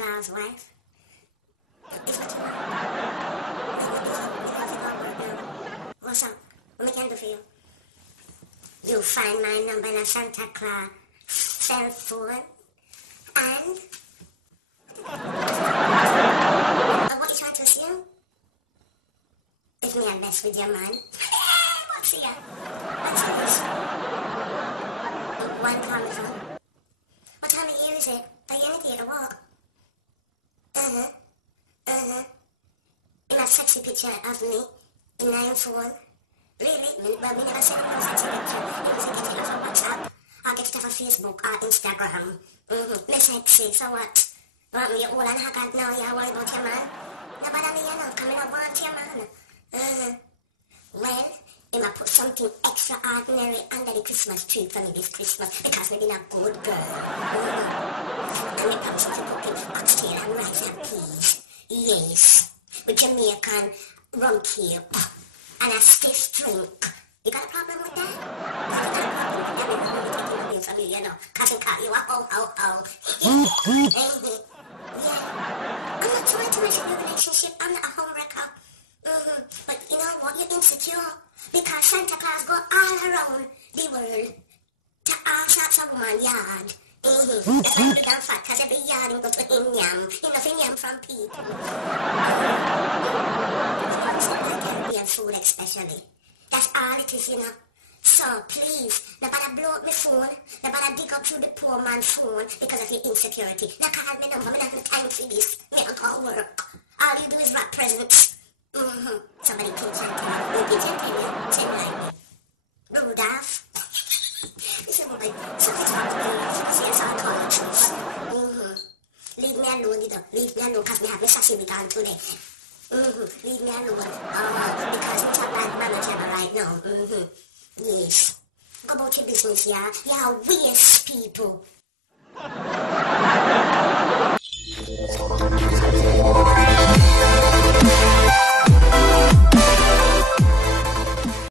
Claus' wife. Is what you want? What's up? What I can do for you? You find my number in a Santa Claus cell phone and what you trying to assume? If me and mess with your man. What's here? What's this? One time phone. What time of year is it? Are you anything to walk? In a sexy picture of me in my phone. Really? Well, we never said it was a sexy picture. It was a get it off of WhatsApp. I'll get it off of Facebook or Instagram. Me sexy, so what? Want me all and haggard now? You worry about your man? Nobody me, you know, coming up want your man. Well, he might put something extraordinary under the Christmas tree for me this Christmas because me been a good girl. And me promise to put in oxtail and rice and peas. Yes. With Jamaican rum cake and a stiff drink. You got a problem with that? You got a problem with that? We're not taking the bills from you, you know. Cause it caught you a ho. Yeah. I'm not trying to mention your relationship. I'm not a homewrecker. But you know what? You're insecure. Because Santa Claus go all around the world to all sorts of woman yard. That's why he damn fat, because every yard him go to him yam. He nothing yam from people. So I can be on food especially. That's all it is, you know. So please, nobody blow up my phone, nobody dig up through the poor man's phone because of your insecurity. Now call me number, me not have time for this. Me don't call work. All you do is wrap presents. Somebody pinch and tell you. You pinch and tell you. Say like me. Rudolph. This is what so it's hard to do. See, it's all call the truth. Leave me alone, you know. Leave me alone, because we have my sashimi on today. Leave me alone. Because it's a bad manager right now. Yes. Go about your business, yeah? Yeah, waste people.